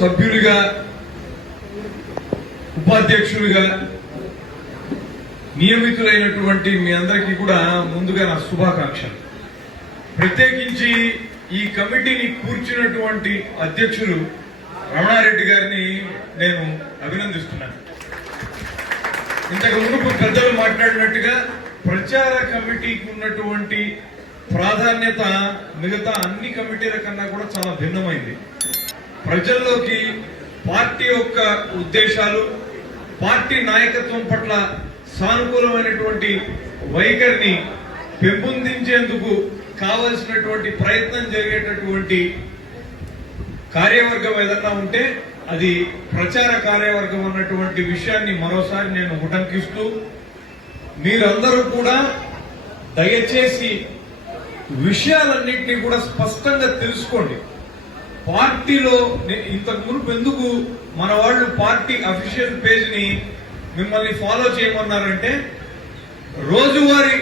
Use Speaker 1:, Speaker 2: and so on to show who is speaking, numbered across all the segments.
Speaker 1: సభ్యుడిగా ఉపాధ్యక్షులుగా నియమితులైనటువంటి మీ అందరికీ కూడా ముందుగా నా శుభాకాంక్షలు. ప్రత్యేకించి ఈ కమిటీని కూర్చున్నటువంటి అధ్యక్షులు రమణారెడ్డి గారిని నేను అభినందిస్తున్నాను. ఇంతకు మునుపు పెద్దలు మాట్లాడినట్టుగా ప్రచార కమిటీకి ఉన్నటువంటి ప్రాధాన్యత మిగతా అన్ని కమిటీల కన్నా కూడా చాలా భిన్నమైంది. ప్రజల్లోకి పార్టీ యొక్క ఉద్దేశాలు పార్టీ నాయకత్వం పట్ల సానుకూలమైనటువంటి వైఖరిని పెంపొందించేందుకు కావలసినటువంటి ప్రయత్నం జరిగేటటువంటి కార్యవర్గం ఏదన్నా ఉంటే అది ప్రచార కార్యవర్గం అన్నటువంటి విషయాన్ని మరోసారి నేను ఉటంకిస్తూ మీరందరూ కూడా దయచేసి విషయాలన్నింటినీ కూడా స్పష్టంగా తెలుసుకోండి. పార్టీలో ఇంతకు మునుపు ఎందుకు మన వాళ్ళు పార్టీ అఫీషియల్ పేజ్ని మిమ్మల్ని ఫాలో చేయమన్నారంటే రోజువారీ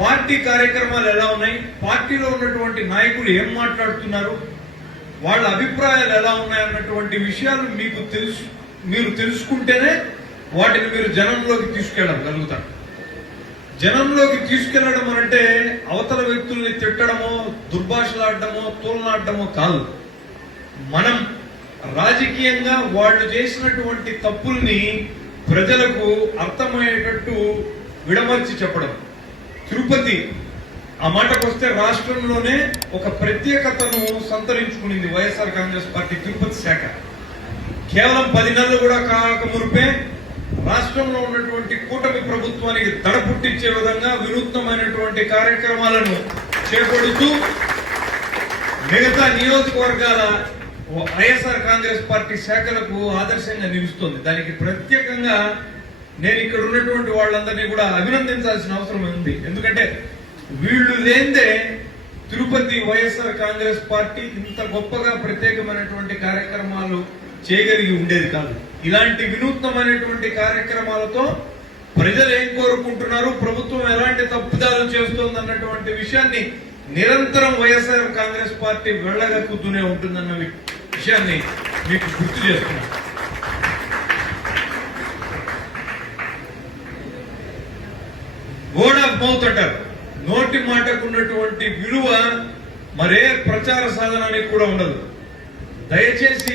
Speaker 1: పార్టీ కార్యక్రమాలు ఎలా ఉన్నాయి పార్టీలో ఉన్నటువంటి నాయకులు ఏం మాట్లాడుతున్నారు వాళ్ళ అభిప్రాయాలు ఎలా ఉన్నాయన్నటువంటి విషయాలు మీకు తెలుసు మీరు తెలుసుకుంటేనే వాటిని మీరు జనంలోకి తీసుకెళ్ళగలుగుతారు. జనంలోకి తీసుకెళ్ళడం అంటే అవతల వ్యక్తుల్ని తిట్టడమో దుర్భాషలాడటమో తోలనాడటమో కాదు. మనం రాజకీయంగా వాళ్ళు చేసినటువంటి తప్పుల్ని ప్రజలకు అర్థమయ్యేటట్టు విడమర్చి చెప్పడం. తిరుపతి ఆ మాటకు వస్తే రాష్ట్రంలోనే ఒక ప్రత్యేకతను సంతరించుకునింది వైఎస్ఆర్ కాంగ్రెస్ పార్టీ తిరుపతి శాఖ. కేవలం పది నెలలు కూడా కాక మునిపే రాష్ట్రంలో ఉన్నటువంటి కూటమి ప్రభుత్వానికి దడ పుట్టించే విధంగా వినూత్నమైనటువంటి కార్యక్రమాలను చేపడుతూ మిగతా నియోజకవర్గాల వైఎస్ఆర్ కాంగ్రెస్ పార్టీ శాఖలకు ఆదర్శంగా నిలుస్తుంది. దానికి ప్రత్యేకంగా నేను ఇక్కడ ఉన్నటువంటి వాళ్ళందరినీ కూడా అభినందించాల్సిన అవసరం ఉంది. ఎందుకంటే వీళ్ళు లేందే తిరుపతి వైఎస్ఆర్ కాంగ్రెస్ పార్టీ ఇంత గొప్పగా ప్రత్యేకమైనటువంటి కార్యక్రమాలు చేయగలిగి ఉండేది కాదు. ఇలాంటి వినూత్నమైనటువంటి కార్యక్రమాలతో ప్రజలు ఏం కోరుకుంటున్నారు? ప్రభుత్వం ఎలాంటి తప్పుదాలు చేస్తోంది అన్నటువంటి విషయాన్ని నిరంతరం వైఎస్ఆర్ కాంగ్రెస్ పార్టీ వెళ్ళగక్కుతూనే ఉంటుందన్న విషయాన్ని మీకు గుర్తు చేస్తున్నాను వర్డ్ ఆఫ్ మౌత్ అంటారు. నోటి మాటకు ఉన్నటువంటి విలువ మరే ప్రచార సాధనానికి కూడా ఉండదు. దయచేసి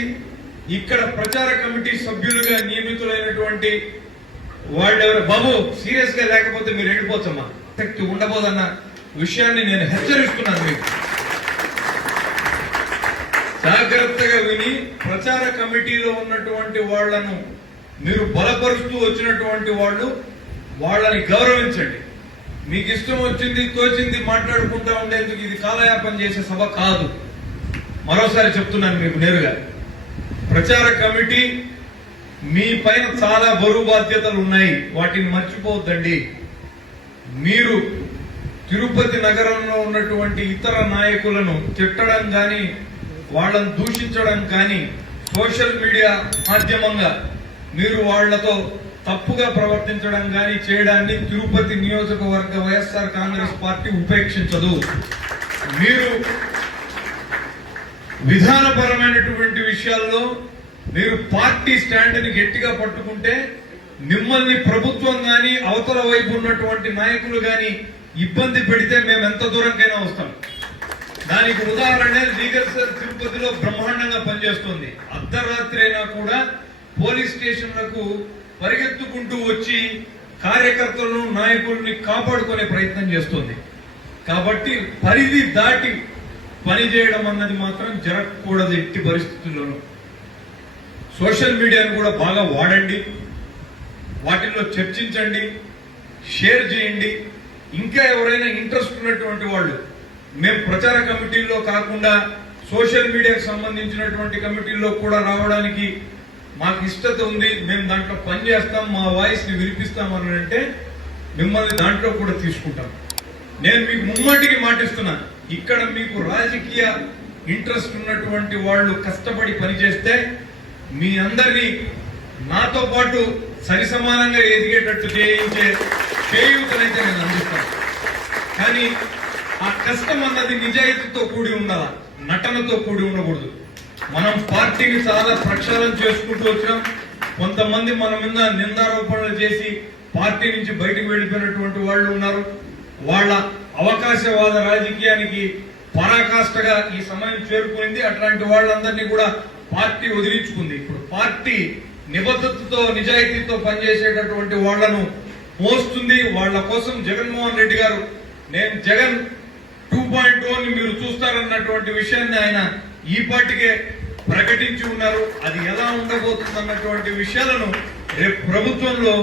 Speaker 1: ఇక్కడ ప్రచార కమిటీ సభ్యులుగా నియమితులైనటువంటి వాళ్ళెవరు బాబు సీరియస్గా లేకపోతే మీరు వెళ్ళిపోవచ్చమ్మా శక్తి ఉండబోదన్న విషయాన్ని నేను హెచ్చరిస్తున్నాను మీకు. జాగ్రత్తగా విని ప్రచార కమిటీలో ఉన్నటువంటి వాళ్ళను మీరు బలపరుస్తూ వచ్చినటువంటి వాళ్ళు వాళ్ళని గౌరవించండి. మీకు ఇష్టం వచ్చింది తోచింది మాట్లాడుకుంటా ఉండేందుకు ఇది కాలయాపన చేసే సభ కాదు. మరోసారి చెప్తున్నాను మీకు నేరుగా. ప్రచార కమిటీ మీ పైన చాలా బరువు బాధ్యతలు ఉన్నాయి. వాటిని మర్చిపోవద్దండి. మీరు తిరుపతి నగరంలో ఉన్నటువంటి ఇతర నాయకులను తిట్టడం కానీ వాళ్ళని దూషించడం కానీ సోషల్ మీడియా మాధ్యమంగా మీరు వాళ్ళతో తప్పుగా ప్రవర్తించడం కానీ చేయడాన్ని తిరుపతి నియోజకవర్గ వైఎస్ఆర్ కాంగ్రెస్ పార్టీ ఉపేక్షించదు. మీరు విధానపరమైనటువంటి విషయాల్లో మీరు పార్టీ స్టాండ్ని గట్టిగా పట్టుకుంటే మిమ్మల్ని ప్రభుత్వం కానీ అవతల వైపు ఉన్నటువంటి నాయకులు కానీ ఇబ్బంది పెడితే మేము ఎంత దూరంకైనా వస్తాం. దానికి ఉదాహరణ లీగల్ సెల్ తిరుపతిలో బ్రహ్మాండంగా పనిచేస్తుంది. అర్ధరాత్రి అయినా కూడా పోలీస్ స్టేషన్లకు పరిగెత్తుకుంటూ వచ్చి కార్యకర్తలను నాయకుల్ని కాపాడుకునే ప్రయత్నం చేస్తుంది. కాబట్టి పరిధి దాటి పని చేయడం అన్నది మాత్రం జరగకూడదు ఎట్టి పరిస్థితుల్లోనూ. సోషల్ మీడియాను కూడా బాగా వాడండి. వాటిల్లో చర్చించండి. షేర్ చేయండి. ఇంకా ఎవరైనా ఇంట్రెస్ట్ ఉన్నటువంటి వాళ్ళు మేము ప్రచార కమిటీల్లో కాకుండా సోషల్ మీడియాకు సంబంధించినటువంటి కమిటీల్లో కూడా రావడానికి మాకు ఇష్టత ఉంది. మేము దాంట్లో పని చేస్తాం మా వాయిస్ని వినిపిస్తాం అని అంటే మిమ్మల్ని దాంట్లో కూడా తీసుకుంటాం. నేను మీకు ముమ్మటికి మాటిస్తున్నాను. ఇక్కడ మీకు రాజకీయ ఇంట్రెస్ట్ ఉన్నటువంటి వాళ్ళు కష్టపడి పనిచేస్తే మీ అందరినీ నాతో పాటు సరిసమానంగా ఎదిగేటట్టు చేయించే చేయూతనైతే నేను అందిస్తాను. కానీ ఆ కష్టం అన్నది నిజాయితీతో కూడి ఉండాల? నటనతో కూడి ఉండకూడదు. మనం పార్టీని చాలా ప్రక్షాళన చేసుకుంటూ వచ్చినాం. కొంతమంది మన మీద నిందారోపణలు చేసి పార్టీ నుంచి బయటకు వెళ్ళిపోయినటువంటి వాళ్ళు ఉన్నారు. వాళ్ళ అవకాశవాద రాజకీయానికి పరాకాష్ఠగా ఈ సమయం చేరుకునింది. అట్లాంటి వాళ్ళందరినీ కూడా పార్టీ వదిలించుకుంది. ఇప్పుడు పార్టీ నిబద్ధతతో నిజాయితీతో పనిచేసేటటువంటి వాళ్ళను మోస్తుంది. వాళ్ళ కోసం జగన్మోహన్ రెడ్డి గారు నేను జగన్ టూ పాయింట్ అని మీరు చూస్తారన్నటువంటి విషయాన్ని ఆయన ఈ పార్టీకే ప్రకటించి ఉన్నారు. అది ఎలా ఉండబోతుంది అన్నటువంటి విషయాలను రేపు ప్రభుత్వంలో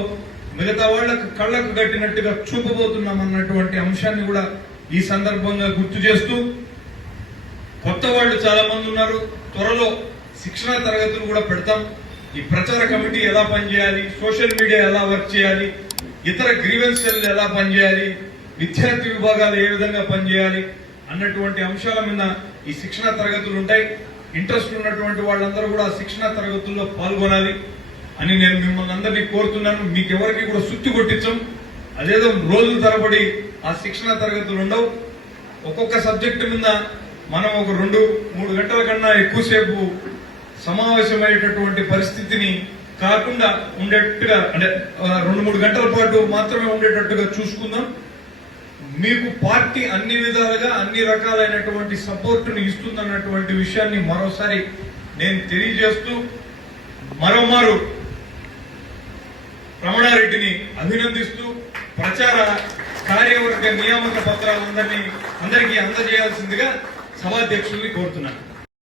Speaker 1: మిగతా వాళ్ళకు కళ్ళకు కట్టినట్టుగా చూపబోతున్నాం అన్నటువంటి అంశాన్ని కూడా ఈ సందర్భంగా గుర్తు చేస్తూ కొత్త వాళ్ళు చాలా మంది ఉన్నారు. త్వరలో శిక్షణ తరగతులు కూడా పెడతాం. ఈ ప్రచార కమిటీ ఎలా పనిచేయాలి? సోషల్ మీడియా ఎలా వర్క్ చేయాలి? ఇతర గ్రీవెన్స్ సెల్ ఎలా పనిచేయాలి? విద్యార్థి విభాగాలు ఏ విధంగా పనిచేయాలి? అన్నటువంటి అంశాల మీద ఈ శిక్షణ తరగతులు ఉంటాయి. ఇంట్రెస్ట్ ఉన్నటువంటి వాళ్ళందరూ కూడా ఆ శిక్షణ తరగతుల్లో పాల్గొనాలి. అని నేను మిమ్మల్ని అందరినీ కోరుతున్నాను. మీకు ఎవరికి కూడా సుత్తి కొట్టించం. అదేదో రోజుల తరబడి ఆ శిక్షణ తరగతులు ఉండవు. ఒక్కొక్క సబ్జెక్టు మీద మనం ఒక రెండు మూడు గంటల కన్నా ఎక్కువసేపు సమావేశమయ్యేటటువంటి పరిస్థితిని కాకుండా ఉండేట్టుగా అంటే రెండు మూడు గంటల పాటు మాత్రమే ఉండేటట్టుగా చూసుకుందాం. మీకు పార్టీ అన్ని విధాలుగా అన్ని రకాలైనటువంటి సపోర్టును ఇస్తుందన్నటువంటి విషయాన్ని మరోసారి నేను తెలియజేస్తూ మరోమారు రమణారెడ్డిని అభినందిస్తూ ప్రచార కార్యవర్గ నియామక పత్రాలందరినీ అందరికీ అందజేయాల్సిందిగా సభాధ్యక్షుల్ని కోరుతున్నాను.